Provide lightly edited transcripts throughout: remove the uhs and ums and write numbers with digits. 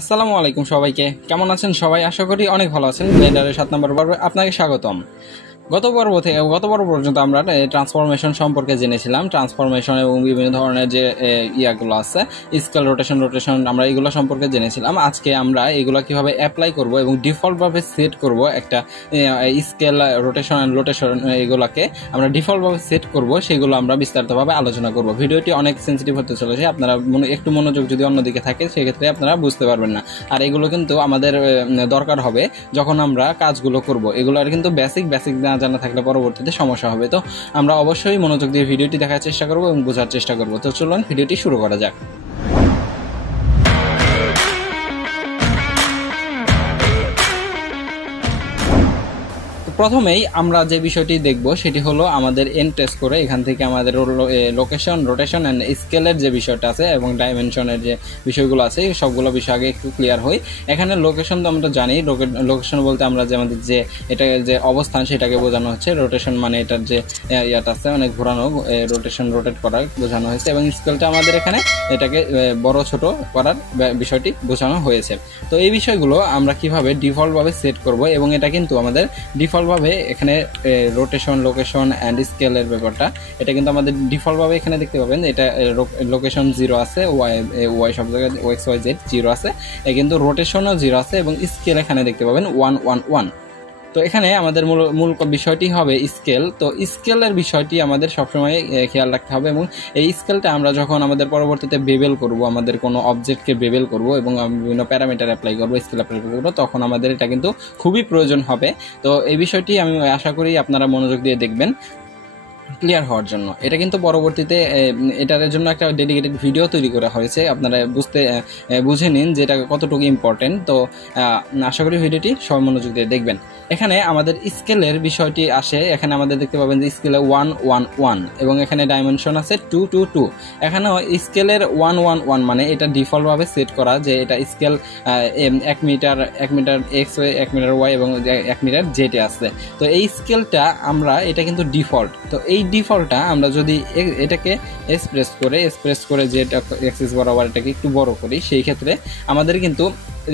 আসসালামু আলাইকুম সবাইকে, কেমন আছেন সবাই? আশা করি অনেক ভালো আছেন। ব্লেন্ডারের 7 নম্বর পর্বে আপনাকে স্বাগতম। গত পর্ব পর্যন্ত আমরা ট্রান্সফরমেশন সম্পর্কে জেনেছিলাম। ট্রান্সফরমেশন এবং বিভিন্ন ধরনের যে ইয়াগুলো আছে, স্কেল, রোটেশন আমরা এগুলো সম্পর্কে জেনেছিলাম। আজকে আমরা এগুলো কিভাবে অ্যাপ্লাই করব এবং ডিফল্টভাবে সেট করব একটা স্কেল, রোটেশন এগুলোকে আমরা ডিফল্টভাবে সেট করব, সেগুলো আমরা বিস্তারিতভাবে আলোচনা করব। ভিডিওটি অনেক সেন্সিটিভ হতে চলেছে, আপনারা একটু মনোযোগ যদি অন্যদিকে থাকে সেক্ষেত্রে আপনারা বুঝতে পারবেন না। আর এগুলো কিন্তু আমাদের দরকার হবে যখন আমরা কাজগুলো করব। এগুলোর কিন্তু বেসিক না জানা থাকলে পরবর্তীতে সমস্যা হবে। তো আমরা অবশ্যই মনোযোগ দিয়ে ভিডিওটি দেখার চেষ্টা করব এবং বোঝার চেষ্টা করব। তো চলুন ভিডিওটি শুরু করা যাক। প্রথমেই আমরা যে বিষয়টি দেখব সেটি হলো আমাদের এনটেস্ট করে এখান থেকে আমাদের লোকেশন, রোটেশন অ্যান্ড স্কেলের যে বিষয়টা আছে এবং ডাইমেনশনের যে বিষয়গুলো আছে সবগুলো বিষয় আগে একটু ক্লিয়ার হই। এখানে লোকেশন তো আমরা জানি, লোকেশন বলতে আমরা যে আমাদের যে এটা যে অবস্থান সেটাকে বোঝানো হচ্ছে। রোটেশন মানে এটার যে ইয়াটা আছে মানে ঘোরানো, রোটেট করা বোঝানো হয়েছে। এবং স্কেলটা আমাদের এখানে এটাকে বড় ছোট করার বিষয়টি বোঝানো হয়েছে। তো এই বিষয়গুলো আমরা কিভাবে ডিফল্টভাবে সেট করব এবং এটা কিন্তু আমাদের ডিফল্টভাবে এখানে রোটেশন, লোকেশন অ্যান্ড স্কেলের ব্যাপারটা এটা কিন্তু আমাদের ডিফল্টভাবে এখানে দেখতে পাবেন। এটা লোকেশন 0 আছে, ওয়াই সব জায়গায় XYZ 0 আছে, কিন্তু রোটেশনও 0 আছে এবং স্কেল এখানে দেখতে পাবেন 111। তো এখানে আমাদের মূল বিষয়টি হবে স্কেল। তো স্কেলের বিষয়টি আমাদের সবসময় খেয়াল রাখতে হবে এবং এই স্কেলটা আমরা যখন আমাদের পরবর্তীতে বেবেল করব, আমাদের কোনো অবজেক্টকে বেবেল করব এবং বিভিন্ন প্যারামিটার অ্যাপ্লাই করব, স্কেল অ্যাপ্লাই করব, তখন আমাদের এটা কিন্তু খুবই প্রয়োজন হবে। তো এই বিষয়টি আমি আশা করি আপনারা মনোযোগ দিয়ে দেখবেন ক্লিয়ার হওয়ার জন্য। এটা কিন্তু পরবর্তীতে এটার জন্য একটা ডেডিকেটেড ভিডিও তৈরি করা হয়েছে, আপনারা বুঝে নিন যে এটা কতটুকু ইম্পর্টেন্ট। তো আশা করি ভিডিওটি সবাই মনোযোগ দিয়ে দেখবেন। এখানে আমাদের স্কেলের বিষয়টি আসে, এখানে আমাদের দেখতে পাবেন যে স্কেলে 111 এবং এখানে ডাইমেনশন আছে 222। এখানেও স্কেলের 111 মানে এটা ডিফল্টভাবে সেট করা যে এটা scale 1 metre x, 1 metre y এবং 1 মিটার জেটে আছে। তো এই স্কেলটা এটা কিন্তু ডিফল্ট। তো এই ডিফল্টটা আমরা যদি এটাকে এক্সপ্রেস করে জেট অ্যাক্সিস বরাবর এটাকে একটু বড় করি, সেই ক্ষেত্রে আমাদের কিন্তু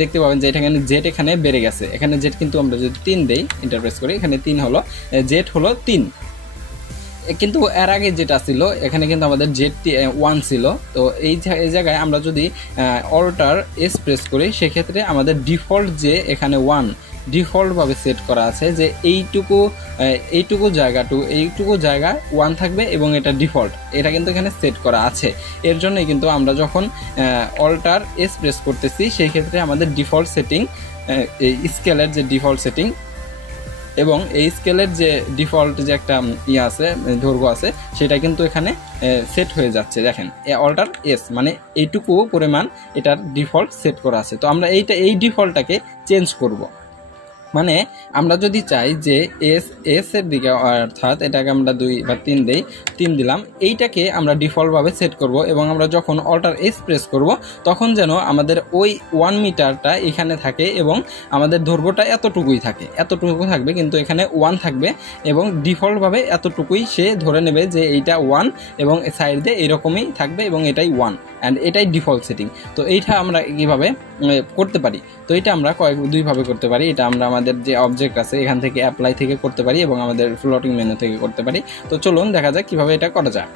দেখতে পাবেন যে এখানে জেট এখানে বেড়ে গেছে। এখানে জেট কিন্তু আমরা যদি 3 দেই, ইন্টারপ্রেস করি, এখানে 3 হলো, জেট হলো 3। কিন্তু এর আগে যেটা ছিল এখানে কিন্তু আমাদের জেট 1 ছিল। তো এই জায়গায় আমরা যদি অল্টার এস প্রেস করি সেক্ষেত্রে আমাদের ডিফল্ট যে এখানে 1 ডিফল্টভাবে সেট করা আছে যে এইটুকু জায়গা 1 থাকবে এবং এটা ডিফল্ট, এটা কিন্তু এখানে সেট করা আছে। এর জন্যই কিন্তু আমরা যখন অল্টার এস প্রেস করতেছি সেই ক্ষেত্রে আমাদের ডিফল্ট সেটিং, স্কেলের যে ডিফল্ট সেটিং এবং এই স্কেলের যে ডিফল্ট যে একটা আছে, দৈর্ঘ্য আছে, সেটা কিন্তু এখানে সেট হয়ে যাচ্ছে। দেখেন অল্টার এস মানে এইটুকু পরিমাণ এটার ডিফল্ট সেট করা আছে। তো আমরা এই ডিফল্টটাকে চেঞ্জ করব। মানে আমরা যদি চাই যে এস এর দিকে, অর্থাৎ এটাকে আমরা 2 বা 3 দেই, 3 দিলাম, এইটাকে আমরা ডিফল্টভাবে সেট করব এবং আমরা যখন অল্টার এস প্রেস করব তখন যেন আমাদের ওই 1 মিটারটা এখানে থাকে এবং আমাদের দৈর্ঘ্যটা এতটুকুই থাকবে, কিন্তু এখানে 1 থাকবে এবং ডিফল্টভাবে এতটুকুই সে ধরে নেবে যে এইটা 1 এবং সাইড দিয়ে এরকমই থাকবে এবং এটাই 1 অ্যান্ড এটাই ডিফল্ট সেটিং। তো এইটা আমরা কিভাবে করতে পারি? তো এটা আমরা দুইভাবে করতে পারি। এটা আমরা আমাদের যে অবজেক্ট আছে এখান থেকে অ্যাপ্লাই থেকে করতে পারি এবং আমাদের ফ্লোটিং মেনু থেকে করতে পারি। তো চলুন দেখা যাক কিভাবে এটা করা যায়।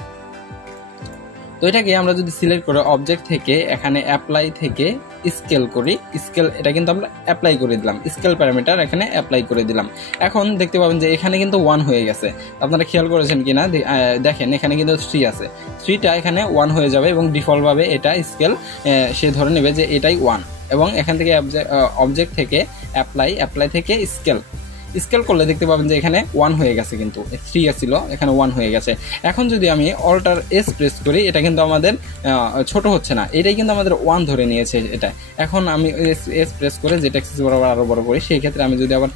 তো এটাকে আমরা যদি সিলেক্ট করে অবজেক্ট থেকে এখানে অ্যাপ্লাই থেকে স্কেল করি, স্কেল এটা কিন্তু আমরা অ্যাপ্লাই করে দিলাম, স্কেল প্যারামিটার এখানে অ্যাপ্লাই করে দিলাম। এখন দেখতে পাবেন যে এখানে কিন্তু 1 হয়ে গেছে। আপনারা খেয়াল করেছেন কিনা দেখেন, এখানে কিন্তু 3 আছে, 3টা এখানে 1 হয়ে যাবে এবং ডিফল্টভাবে এটা স্কেল সে ধরে নেবে যে এটাই 1 এবং এখান থেকে অবজেক্ট থেকে অ্যাপ্লাই থেকে স্কেল করলে দেখতে পাবেন যে এখানে 1 হয়ে গেছে, কিন্তু 3 ছিল এখানে 1 হয়ে গেছে। এখন যদি আমি অল্টার এস প্রেস করি এটা কিন্তু আমাদের ছোট হচ্ছে না, এটাই কিন্তু আমাদের 1 ধরে নিয়েছে এটা। এখন আমি এস প্রেস করে যেটা অ্যাক্সিস বরাবর আরো বড় করি, সেই ক্ষেত্রে আমি যদি আবার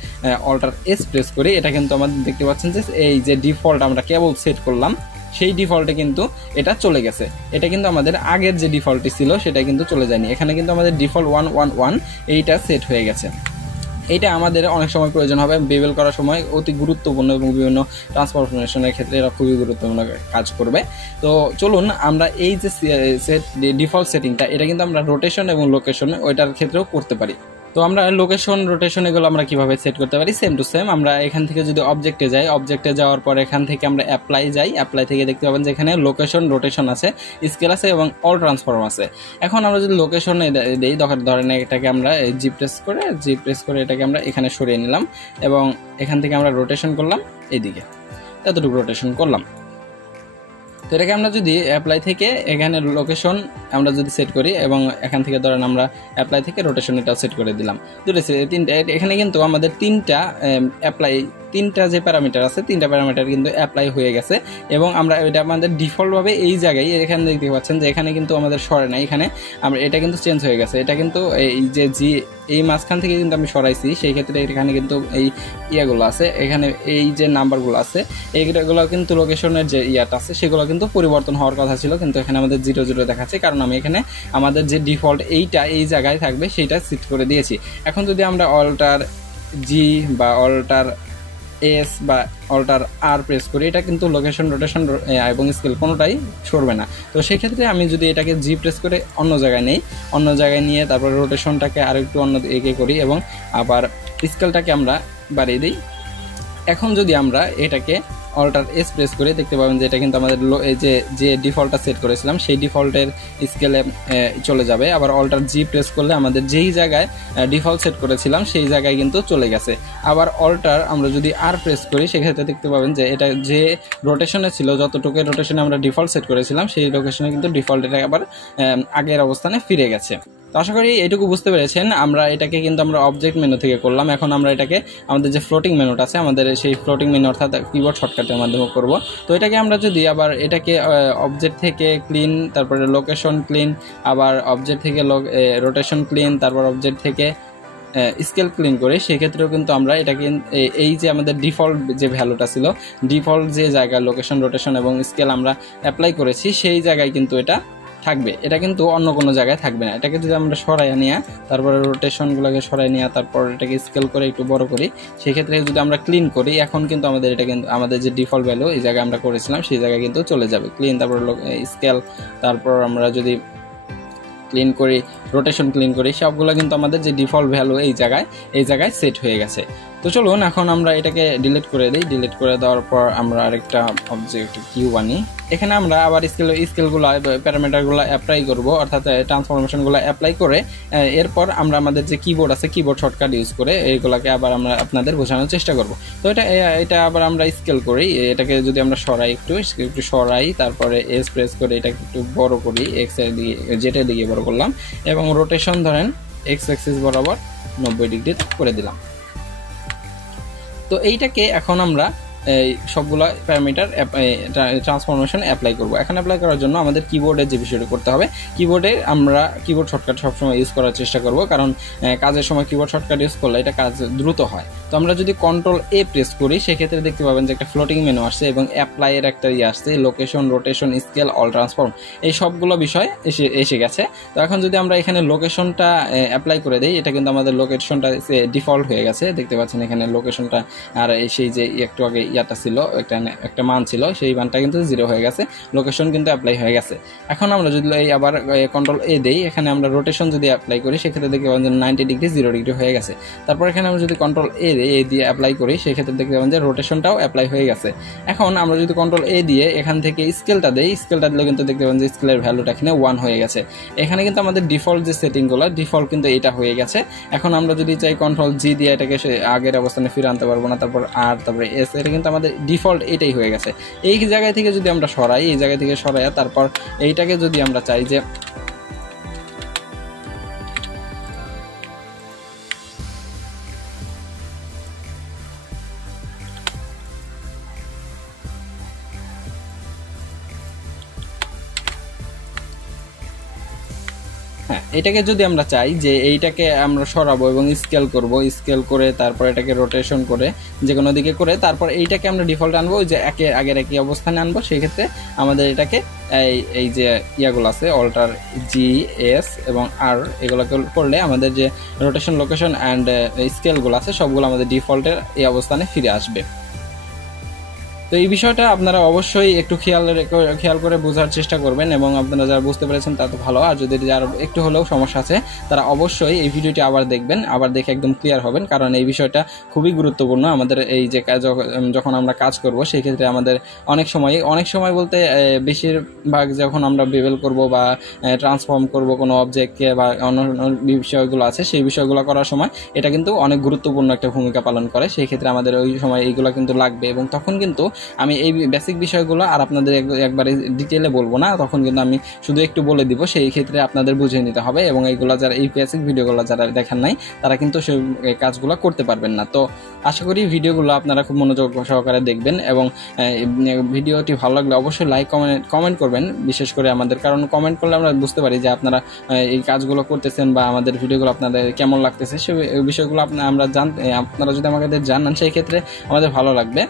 অল্টার এস প্রেস করি এটা কিন্তু আমাদের দেখতে পাচ্ছেন যে এই যে ডিফল্ট আমরা কেবল সেট করলাম সেই ডিফল্টে কিন্তু এটা চলে গেছে। এটা কিন্তু আমাদের আগের যে ডিফল্টটি ছিল সেটা কিন্তু চলে যায়নি, এখানে কিন্তু আমাদের ডিফল্ট 111 এইটা সেট হয়ে গেছে। এটা আমাদের অনেক সময় প্রয়োজন হবে বেবেল করার সময়, অতি গুরুত্বপূর্ণ এবং বিভিন্ন ট্রান্সফরমেশনের ক্ষেত্রে এরা খুবই গুরুত্বপূর্ণ কাজ করবে। তো চলুন আমরা এই যে ডিফল্ট সেটিংটা, এটা কিন্তু আমরা রোটেশন এবং লোকেশন ওইটার ক্ষেত্রেও করতে পারি। তো আমরা লোকেশন রোটেশন এগুলো আমরা কিভাবে সেট করতে পারি, সেম টু সেম। আমরা এখান থেকে যদি অবজেক্টে যাই, অবজেক্টে যাওয়ার পর এখান থেকে আমরা অ্যাপ্লাই যাই, অ্যাপ্লাই থেকে দেখতে পাবেন যে এখানে লোকেশন রোটেশন আছে, স্কেল আছে এবং অল ট্রান্সফর্ম আছে। এখন আমরা যদি লোকেশনে দিই, ধরেন এটাকে আমরা জি প্রেস করে এটাকে আমরা এখানে সরিয়ে নিলাম এবং এখান থেকে আমরা রোটেশন করলাম এদিকে, এতটুকু রোটেশন করলাম। তো এটাকে আমরা যদি অ্যাপ্লাই থেকে এখানে লোকেশন আমরা যদি সেট করি এবং এখান থেকে ধরেন আমরা অ্যাপ্লাই থেকে রোটেশন এটাও সেট করে দিলাম, দুটো তিনটা। এখানে কিন্তু আমাদের তিনটা যে প্যারামিটার আছে, তিনটা প্যারামিটার কিন্তু অ্যাপ্লাই হয়ে গেছে এবং আমরা এটা আমাদের ডিফল্টভাবে এই জায়গায় এখানে দেখতে পাচ্ছেন যে এখানে কিন্তু আমাদের সরে নাই, এখানে আমরা এটা কিন্তু চেঞ্জ হয়ে গেছে। এটা কিন্তু এই যে এই মাঝখান থেকে কিন্তু আমি সরাইছি, সেই ক্ষেত্রে এখানে কিন্তু এই ইয়াগুলো আছে, এখানে এই যে নাম্বারগুলো আছে এইগুলো কিন্তু লোকেশনের যে ইয়াটা আছে সেগুলো কিন্তু পরিবর্তন হওয়ার কথা ছিল, কিন্তু এখানে আমাদের 0 দেখাচ্ছে, কারণ আমি এখানে আমাদের যে ডিফল্ট এইটা এই জায়গায় থাকবে সেইটা সেট করে দিয়েছি। এখন যদি আমরা অল্টার জি বা অল্টার এস বা অল্টার আর প্রেস করি, এটা কিন্তু লোকেশন রোটেশন এবং স্কেল কোনোটাই সরবে না। তো সেই ক্ষেত্রে আমি যদি এটাকে জি প্রেস করে অন্য জায়গায় নেই, অন্য জায়গায় নিয়ে তারপর রোটেশনটাকে আর একটু অন্য দিকে করি এবং আবার স্কেলটাকে আমরা বাড়িয়ে দিই। এখন যদি আমরা এটাকে অল্টার এস প্রেস করে দেখতে পাবেন যে এটা কিন্তু আমাদের যে ডিফল্টটা সেট করেছিলাম সেই ডিফল্টের স্কেলে চলে যাবে। আবার অল্টার জি প্রেস করলে আমাদের যেই জায়গায় ডিফল্ট সেট করেছিলাম সেই জায়গায় কিন্তু চলে গেছে। আবার অল্টার আমরা যদি আর প্রেস করি সেক্ষেত্রে দেখতে পাবেন যে এটা যে রোটেশনে ছিল, যতটুকু রোটেশনে আমরা ডিফল্ট সেট করেছিলাম সেই লোকেশনে কিন্তু ডিফল্ট এটা আবার আগের অবস্থানে ফিরে গেছে। তো আশা করি এইটুকু বুঝতে পেরেছেন। আমরা এটাকে কিন্তু আমরা অবজেক্ট মেনু থেকে করলাম, এখন আমরা এটাকে আমাদের যে ফ্লোটিং মেনুটা আছে আমাদের সেই ফ্লোটিং মেনু অর্থাৎ কিবোর্ড শর্টকাটের মাধ্যমে করব। তো এটাকে আমরা যদি আবার এটাকে অবজেক্ট থেকে ক্লিন, তারপরে লোকেশন ক্লিন, আবার অবজেক্ট থেকে রোটেশন ক্লিন, তারপর অবজেক্ট থেকে স্কেল ক্লিন করি, সেক্ষেত্রেও কিন্তু আমরা এটাকে এই যে আমাদের ডিফল্ট যে ভ্যালুটা ছিল, ডিফল্ট যে জায়গায় লোকেশন রোটেশন এবং স্কেল আমরা অ্যাপ্লাই করেছি সেই জায়গায় কিন্তু এটা থাকবে, এটা কিন্তু অন্য কোনো জায়গায় থাকবে না। এটাকে যদি আমরা সরাইয়া নিয়ে তারপরে রোটেশনগুলোকে সরাই নিয়ে তারপর এটাকে স্কেল করে একটু বড় করি, সেক্ষেত্রে যদি আমরা ক্লিন করি এখন কিন্তু আমাদের এটা কিন্তু আমাদের যে ডিফল্ট ভ্যালু এই জায়গায় আমরা করেছিলাম সেই জায়গায় কিন্তু চলে যাবে। ক্লিন তারপর স্কেল, তারপর আমরা যদি ক্লিন করি, রোটেশন ক্লিন করি, সবগুলো কিন্তু আমাদের যে ডিফল্ট ভ্যালু এই জায়গায় সেট হয়ে গেছে। তো চলুন এখন আমরা এটাকে ডিলিট করে দিই। ডিলিট করে দেওয়ার পর আমরা আরেকটা অবজেক্ট কিউ বানি, এখানে আমরা আবার স্কেলগুলো প্যারামিটারগুলো অ্যাপ্লাই করব, অর্থাৎ ট্রান্সফরমেশনগুলো অ্যাপ্লাই করে এরপর আমরা আমাদের যে কিবোর্ড আছে কিবোর্ড শর্টকাট ইউজ করে এইগুলোকে আবার আমরা আপনাদের বোঝানোর চেষ্টা করব। তো এটা আবার আমরা স্কেল করি, এটাকে যদি আমরা সরাই একটু সরাই, তারপরে এস প্রেস করে এটাকে একটু বড় করি, এক্স এর দিকে জেটের দিকে বড় করলাম এবং রোটেশন ধরেন এক্স অ্যাক্সিস বরাবর 90 ডিগ্রি করে দিলাম। তো এইটাকে এখন আমরা এই সবগুলো প্যারামিটার ট্রান্সফরমেশন অ্যাপ্লাই করব। এখন অ্যাপ্লাই করার জন্য আমাদের কিবোর্ডের যে বিষয়টা করতে হবে, কিবোর্ডে আমরা কিবোর্ড শর্টকাট সবসময় ইউজ করার চেষ্টা করব, কারণ কাজের সময় কিবোর্ড শর্টকাট ইউজ করলে এটা কাজ দ্রুত হয়। তো আমরা যদি কন্ট্রোল এ প্রেস করি সেক্ষেত্রে দেখতে পাবেন যে একটা ফ্লোটিং মেনু আসছে এবং অ্যাপ্লাইয়ের একটা আসছে, location rotation scale all transform, এই সবগুলো বিষয় এসে গেছে। তো এখন যদি আমরা এখানে লোকেশনটা অ্যাপ্লাই করে দিই, এটা কিন্তু আমাদের লোকেশনটা ডিফল্ট হয়ে গেছে, দেখতে পাচ্ছেন এখানে লোকেশনটা আর সেই যে একটু আগে ইয়াটা ছিল একটা মান ছিল সেই মানটা কিন্তু 0 হয়ে গেছে, লোকেশন কিন্তু অ্যাপ্লাই হয়ে গেছে। এখন আমরা যদি আবার কন্ট্রোল এ দেই, এখানে আমরা রোটেশন যদি অ্যাপ্লাই করি সেক্ষেত্রে দেখতে পাবেন যে 90 ডিগ্রি 0 ডিগ্রি হয়ে গেছে। তারপর এখানে আমরা যদি কন্ট্রোল এ দিয়ে অ্যাপ্লাই করি সেক্ষেত্রে দেখতে পাবেন যে রোটেশনটাও অ্যাপ্লাই হয়ে গেছে। এখন আমরা যদি কন্ট্রোল এ দিয়ে এখান থেকে স্কেলটা দিলে কিন্তু দেখতে পাবেন যে স্কেলের ভ্যালুটা এখানে 1 হয়ে গেছে। এখানে কিন্তু আমাদের ডিফল্ট যে সেটিংগুলো ডিফল্ট কিন্তু এটা হয়ে গেছে। এখন আমরা যদি চাই কন্ট্রোল জি দিয়ে এটাকে আগের অবস্থানে ফিরে আনতে পারবো না, তারপর আর তারপরে এস, এটা কিন্তু আমাদের ডিফল্ট এটাই হয়ে গেছে। এই জায়গায় থেকে যদি আমরা সরাই, এই জায়গা থেকে সরাই, তারপর এইটাকে যদি আমরা চাই যে হ্যাঁ, এটাকে যদি আমরা চাই যে এইটাকে আমরা সরাবো এবং স্কেল করব, স্কেল করে তারপর এটাকে রোটেশন করে যে কোনো দিকে করে তারপর এইটাকে আমরা ডিফল্ট আনবো, ওই যে আগের একই অবস্থানে আনবো, সেই ক্ষেত্রে আমাদের এটাকে এই যে ইয়াগুলো আছে অল্টার জি এস এবং আর এগুলোকে করলে আমাদের যে রোটেশন লোকেশন অ্যান্ড স্কেলগুলো আছে সবগুলো আমাদের ডিফল্টের এই অবস্থানে ফিরে আসবে। তো এই বিষয়টা আপনারা অবশ্যই একটু খেয়াল করে বোঝার চেষ্টা করবেন, এবং আপনারা যারা বুঝতে পেরেছেন তা তো ভালো, আর যদি যারা একটু হলেও সমস্যা আছে তারা অবশ্যই এই ভিডিওটি আবার দেখবেন, আবার দেখে একদম ক্লিয়ার হবেন, কারণ এই বিষয়টা খুবই গুরুত্বপূর্ণ। আমাদের এই যে যখন আমরা কাজ করব সেই ক্ষেত্রে আমাদের অনেক সময় বলতে বেশিরভাগ যখন আমরা বেভেল করব বা ট্রান্সফর্ম করব কোনো অবজেক্টকে বা অন্য বিষয়গুলো আছে সেই বিষয়গুলো করার সময় এটা কিন্তু অনেক গুরুত্বপূর্ণ একটা ভূমিকা পালন করে। সেই ক্ষেত্রে আমাদের ওই সময় এইগুলো কিন্তু লাগবে, এবং তখন কিন্তু আমি এই বেসিক বিষয়গুলো আর আপনাদের একবারে ডিটেইলে বলবো না, তখন কিন্তু আমি শুধু একটু বলে দিব, সেই ক্ষেত্রে আপনাদের বুঝে নিতে হবে, এবং এইগুলো যারা এই বেসিক ভিডিওগুলো যারা দেখেন নাই তারা কিন্তু সেই কাজগুলো করতে পারবেন না। তো আশা করি ভিডিওগুলো আপনারা খুব মনোযোগ সহকারে দেখবেন, এবং ভিডিওটি ভালো লাগলে অবশ্যই লাইক কমেন্ট করবেন, বিশেষ করে আমাদের, কারণ কমেন্ট করলে আমরা বুঝতে পারি যে আপনারা এই কাজগুলো করতেছেন বা আমাদের ভিডিওগুলো আপনাদের কেমন লাগতেছে, সেই বিষয়গুলো আপনারা যদি আমাদের জানান সেই ক্ষেত্রে আমাদের ভালো লাগবে,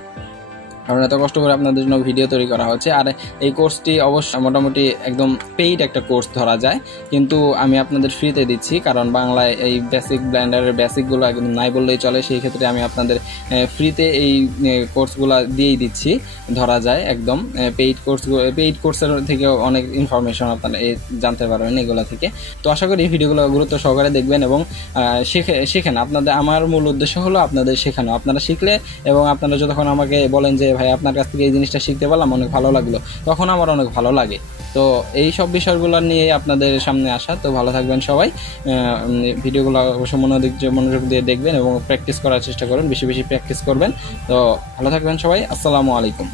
কারণ এত কষ্ট করে আপনাদের জন্য ভিডিও তৈরি করা হচ্ছে। আর এই কোর্সটি অবশ্যই মোটামুটি একদম পেইড একটা কোর্স ধরা যায়, কিন্তু আমি আপনাদের ফ্রিতে দিচ্ছি, কারণ বাংলায় এই বেসিক ব্লেন্ডারের বেসিকগুলো একদম নাই বললেই চলে, সেই ক্ষেত্রে আমি আপনাদের ফ্রিতে এই কোর্সগুলো দিয়েই দিচ্ছি ধরা যায়। একদম পেইড কোর্সের থেকেও অনেক ইনফরমেশন আপনারা জানতে পারবেন এগুলো থেকে। তো আশা করি এই ভিডিওগুলো গুরুত্ব সহকারে দেখবেন এবং শেখেন। আমার মূল উদ্দেশ্য হলো আপনাদের শেখানো। আপনারা শিখলে এবং আপনারা যখন আমাকে বলেন যে ভাই আপনার কাছ থেকে এই জিনিসটা শিখতে পারলাম, অনেক ভালো লাগলো, তখন আমার অনেক ভালো লাগে। তো এই সব বিষয়গুলো নিয়ে আপনাদের সামনে আসা। তো ভালো থাকবেন সবাই, ভিডিওগুলো অবশ্যই মনোযোগ দিয়ে দেখবেন এবং প্র্যাকটিস করার চেষ্টা করবেন, বেশি বেশি প্র্যাকটিস করবেন। তো ভালো থাকবেন সবাই, আসসালামু আলাইকুম।